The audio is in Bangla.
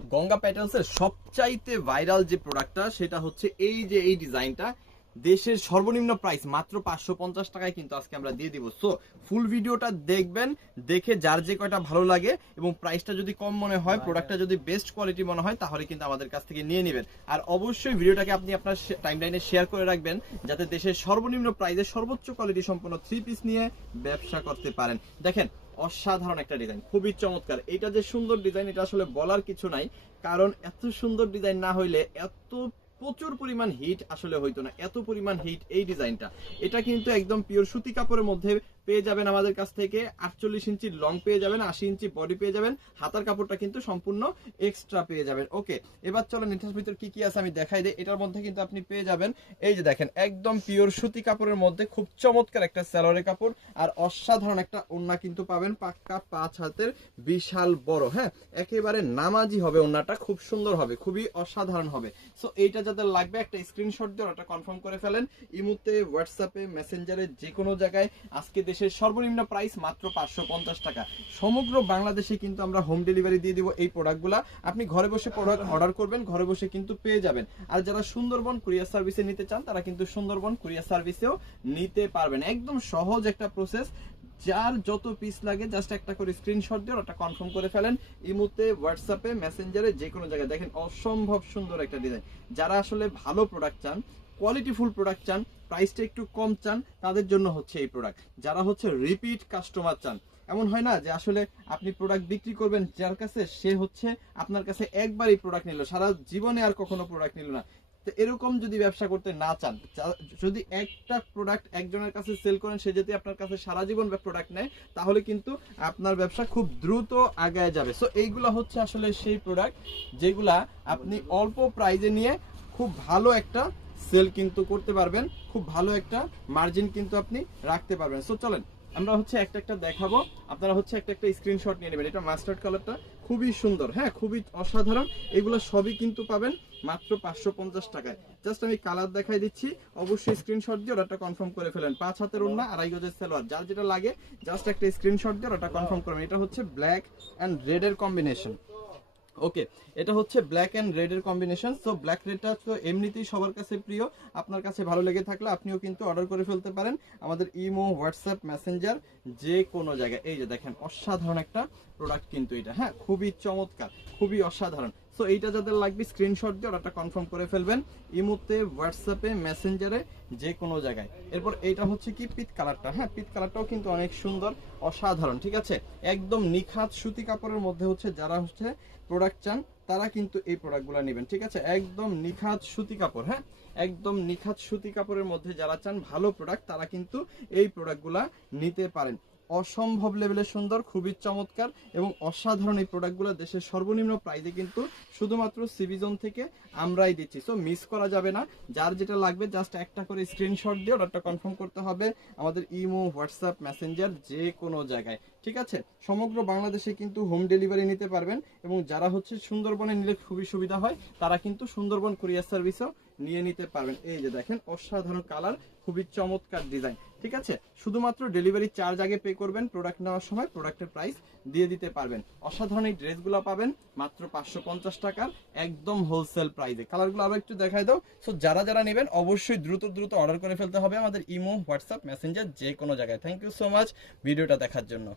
গঙ্গা প্যাটার্নসের সবচাইতে ভাইরাল যে প্রোডাক্টটা সেটা হচ্ছে এই যে এই ডিজাইনটা। দেশের সর্বনিম্ন প্রাইস মাত্র 550 টাকায় কিন্তু আজকে আমরা দিয়ে দিব। সো ফুল ভিডিওটা দেখবেন, দেখে যার যে কয়টা ভালো লাগে এবং প্রাইসটা যদি কম মনে হয়, প্রোডাক্টটা যদি বেস্ট কোয়ালিটি মনে হয়, তাহলে কিন্তু আমাদের কাছ থেকে নিয়ে নেবেন। আর অবশ্যই ভিডিওটাকে আপনি আপনার টাইমলাইনে শেয়ার করে রাখবেন, যাতে দেশের সর্বনিম্ন প্রাইসে সর্বোচ্চ কোয়ালিটি সম্পন্ন 3 পিস নিয়ে ব্যবসা করতে পারেন। দেখেন অসাধারণ একটা ডিজাইন, খুবই চমৎকার। এটা যে সুন্দর ডিজাইন, এটা আসলে বলার কিছু নাই, কারণ এত সুন্দর ডিজাইন না হইলে এত প্রচুর পরিমাণ হিট আসলে হইতো না। এত পরিমাণ হিট এই ডিজাইনটা। এটা কিন্তু একদম পিওর সুতি কাপড়ের মধ্যে পেয়ে যাবেন আমাদের কাছ থেকে। 48 ইঞ্চি লং পেয়ে যাবেন, 80 ইঞ্চি বডি পেয়ে যাবেন। হাতার কাপড়টা কিন্তু সম্পূর্ণ এক্সট্রা পেয়ে যাবেন। ওকে, এবার চলেন এটার ভিতর কি কি আছে আমি দেখাই দিই। এটার মধ্যে কিন্তু আপনি পেয়ে যাবেন, এই যে দেখেন, একদম পিওর সুতি কাপড়ের মধ্যে খুব চমৎকার একটা সালোয়ারের কাপড়, আর অসাধারণ একটা ওড়না কিন্তু পাবেন, পাক্কা 5 হাতের বিশাল বড়। হ্যাঁ, একেবারে নামাজি হবে ওড়নাটা, খুব সুন্দর হবে, খুবই অসাধারণ হবে। সো এইটা যাদের লাগবে একটা স্ক্রিনশট দিয়ে ওটা কনফার্ম করে ফেলেন। ইমুতে, হোয়াটসঅ্যাপে, মেসেঞ্জারে, যে কোনো জায়গায়। আজকে দেশের সর্বনিম্ন প্রাইস মাত্র 550 টাকা। সমগ্র বাংলাদেশে কিন্তু আমরা হোম ডেলিভারি দিয়ে দিব এই প্রোডাক্টগুলা। আপনি ঘরে বসে প্রোডাক্ট অর্ডার করবেন, ঘরে বসে কিন্তু পেয়ে যাবেন। আর যারা সুন্দরবন কুরিয়ার সার্ভিসে নিতে চান, তারা কিন্তু সুন্দরবন কুরিয়ার সার্ভিসেও নিতে পারবেন। একদম সহজ একটা প্রসেস। যার যত পিস লাগে জাস্ট একটা করে স্ক্রিনশট দিয়ে ওটা কনফার্ম করে ফেলেন। ইমুতে, হোয়াটসঅ্যাপে, মেসেঞ্জারে, যে কোনো জায়গায়। দেখেন অসম্ভব সুন্দর একটা ডিজাইন। যারা আসলে ভালো প্রোডাক্ট চান, কোয়ালিটিফুল প্রোডাক্ট চান, প্রাইসটা একটু কম চান, তাদের জন্য হচ্ছে এই প্রোডাক্ট। যারা হচ্ছে রিপিট কাস্টমার চান, এমন হয় না যে আসলে আপনি প্রোডাক্ট বিক্রি করবেন যার কাছে, সে হচ্ছে আপনার কাছে একবারই প্রোডাক্ট নিল, সারা জীবনে আর কখনো প্রোডাক্ট নিল না। তো এরকম যদি ব্যবসা করতে না চান, যদি একটা প্রোডাক্ট একজনের কাছে সেল করেন, সে যদি আপনার কাছে সারা জীবন প্রোডাক্ট নেয়, তাহলে কিন্তু আপনার ব্যবসা খুব দ্রুত আগায় যাবে। সো এইগুলা হচ্ছে আসলে সেই প্রোডাক্ট যেগুলা আপনি অল্প প্রাইজে নিয়ে খুব ভালো একটা সেল কিন্তু করতে পারবেন, খুব ভালো একটা মার্জিন কিন্তু আপনি রাখতে পারবেন। সো চলেন আমরা হচ্ছে একটা একটা দেখাবো, আপনারা হচ্ছে একটা একটা স্ক্রিনশট নিয়ে নেবেন। এটা মাস্টার্ড কালারটা খুবই সুন্দর, হ্যাঁ, খুবই অসাধারণ। এগুলো সবই কিন্তু পাবেন মাত্র 550 টাকায়। জাস্ট আমি কালার দেখাই দিচ্ছি, অবশ্যই স্ক্রিনশট দিয়ে ওটা কনফার্ম করে ফেলেন। 5 হাতের ওড়না, 2.5 গজের সালোয়ার, যার যেটা লাগে জাস্ট একটা স্ক্রিনশট দিয়ে ওটা কনফার্ম করবেন। এটা হচ্ছে ব্ল্যাক অ্যান্ড রেড এর কম্বিনেশন। ওকে, এটা হচ্ছে ব্ল্যাক এন্ড রেড এর কম্বিনেশন। সো ব্ল্যাক রেডটা তো এমনিতেই সবার কাছে প্রিয়, আপনার কাছে ভালো লেগে থাকলে আপনিও কিন্তু অর্ডার করে ফেলতে পারেন আমাদের ইমো, হোয়াটসঅ্যাপ, মেসেঞ্জার, যে কোনো জায়গায়। এই যে দেখেন অসাধারণ একটা প্রোডাক্ট কিন্তু এটা, হ্যাঁ, খুবই চমৎকার, খুবই অসাধারণ। সো এইটা যাদের লাগবে স্ক্রিনশট দিয়ে অর্ডারটা কনফার্ম করে ফেলবেন ইমোতে, হোয়াটসঅ্যাপে, মেসেঞ্জারে, যে কোনো জায়গায়। এরপর এইটা হচ্ছে কি পিট কালারটা, হ্যাঁ, পিট কালারটাও কিন্তু অনেক সুন্দর, অসাধারণ, ঠিক আছে। একদম নিখাত সুতি কাপড়ের মধ্যে হচ্ছে যারা হচ্ছে প্রোডাক্ট চান, তারা কিন্তু এই প্রোডাক্টগুলো নেবেন, ঠিক আছে। একদম নিখাত সুতি কাপড়, হ্যাঁ, একদম নিখাত সুতি কাপড়ের মধ্যে যারা চান ভালো প্রোডাক্ট, তারা কিন্তু এই প্রোডাক্টগুলা নিতে পারেন। অসম্ভব লেভেলের সুন্দর, খুবই চমৎকার এবং অসাধারণ এই প্রোডাক্টগুলো দেশের সর্বনিম্ন প্রাইসে কিন্তু শুধুমাত্র সিভিজন থেকে আমরাই দিচ্ছি। সো মিস করা যাবে না। যার যেটা লাগবে জাস্ট একটা করে স্ক্রিনশট দিয়ে অর্ডারটা কনফার্ম করতে হবে আমাদের ইমো, হোয়াটসঅ্যাপ, মেসেঞ্জার, যে কোনো জায়গায়, ঠিক আছে। সমগ্র বাংলাদেশে কিন্তু হোম ডেলিভারি নিতে পারবেন, এবং যারা হচ্ছে সুন্দরবনে নিলে খুবই সুবিধা হয়, তারা কিন্তু সুন্দরবন কুরিয়ার সার্ভিসও নিয়ে নিতে পারবেন। এই যে দেখেন অসাধারণ কালার, খুবই চমৎকার ডিজাইন, ঠিক আছে। শুধুমাত্র ডেলিভারি চার্জ আগে পে করবেন, প্রোডাক্ট নেওয়ার সময় প্রোডাক্টের প্রাইস দিয়ে দিতে পারবেন। অসাধারণ এই ড্রেসগুলো পাবেন মাত্র 550 টাকার একদম হোলসেল প্রাইসে। কালারগুলো আরো একটু দেখাই দাও। সো যারা যারা নেবেন অবশ্যই দ্রুত দ্রুত অর্ডার করে ফেলতে হবে আমাদের ইমো, হোয়াটসঅ্যাপ, মেসেঞ্জার, যে কোনো জায়গায়। থ্যাংক ইউ সো মাচ ভিডিওটা দেখার জন্য।